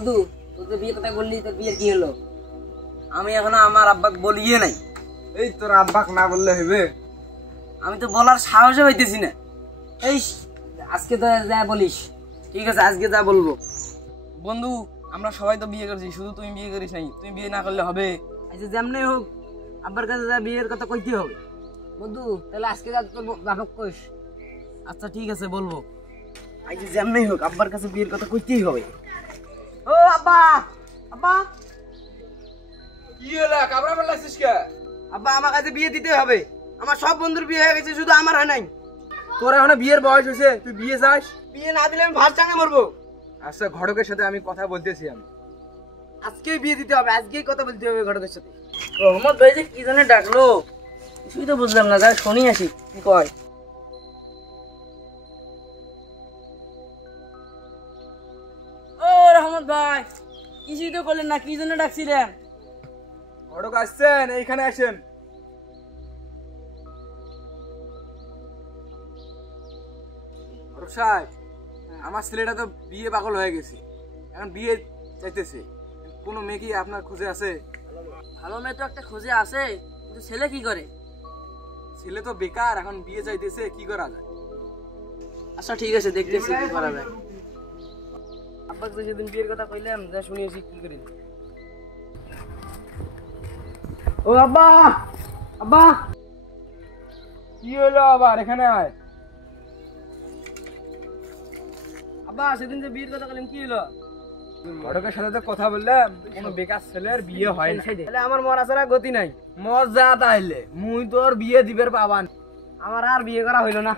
বন্ধু তোর বিয়ে কথা বললি, তোর বিয়ের কি হলো? আমি এখনো আমার আব্বাকে বলিয়ে নাই। এই তোর আব্বাক না বললে হইবে? আমি তো বলার সাহসও পাইতেছি না। এই আজকে তো যা বলিস। ঠিক আছে, আজকে যা বলবো। বন্ধু আমরা সবাই তো বিয়ে করছি, শুধু তুমি বিয়ে করিস নাই। তুমি বিয়ে না করলে হবে? আচ্ছা যেমনি হোক আব্বার কাছে যা বিয়ের কথা কইতে হবে। বন্ধু তাহলে আজকে যা তোর বাপক কইস। আচ্ছা ঠিক আছে বলবো। আচ্ছা যেমনি হোক আব্বার কাছে বিয়ের কথা কইতেই হবে। ও আব্বা, আব্বা কি হলো কাবরা বলছিস কে? আব্বা আমার কাছে বিয়ে দিতে হবে। আমার সব বন্ধুর বিয়ে হয়ে গেছে, শুধু আমার হয় নাই। তোর এখনো বিয়ের বয়স হয়েছে, তুই বিয়ে যাস? বিয়ে না দিলে আমি ভাত টাঙে মরবো। আচ্ছা ঘটকের সাথে আমি কথা বলতেছি। আমি আজকেই বিয়ে দিতে হবে, আজকেই কথা বলতে হবে ঘটকের সাথে। রহমত ভাই যে কি জন্য ডাকলো কিছুই তো বুঝলাম না, যা শুনি আসি কি কয়। ও রহমত ভাই, কিছুই তো করলেন না, কি জন্য ডাকছিলেন? ঘটক আসছেন, এইখানে আসেন। ঘটক সাহেব, আমার ছেলেটা তো বিয়ে পাগল হয়ে গেছে, এখন বিয়ে চাইতেছে। কোনো মেয়ে কি আপনার খোঁজে আছে? ভালো মেয়ে তো একটা খোঁজে আছে, কিন্তু ছেলে কি করে? ছেলে তো বেকার, এখন বিয়ে চাইতেছে, কি করা যায়? আচ্ছা ঠিক আছে, দেখতেছি কি করা যায়। আব্বাকে তো সেদিন বিয়ের কথা কইলাম, যা শুনিয়েছি কি করি। ও আব্বা, আব্বা কি হলো আবার? এখানে আয়। আব্বা সেদিন যে বিয়ের কথা কইলেন কি হলো? ঘটকের সাথে তো কথা বললাম, কোনো বেকার ছেলের বিয়ে হয় না। তাহলে আমার মরা ছাড়া গতি নাই। মজা তাইলে মুই তোর বিয়ে দিবের পাবান। আমার আর বিয়ে করা হইলো না।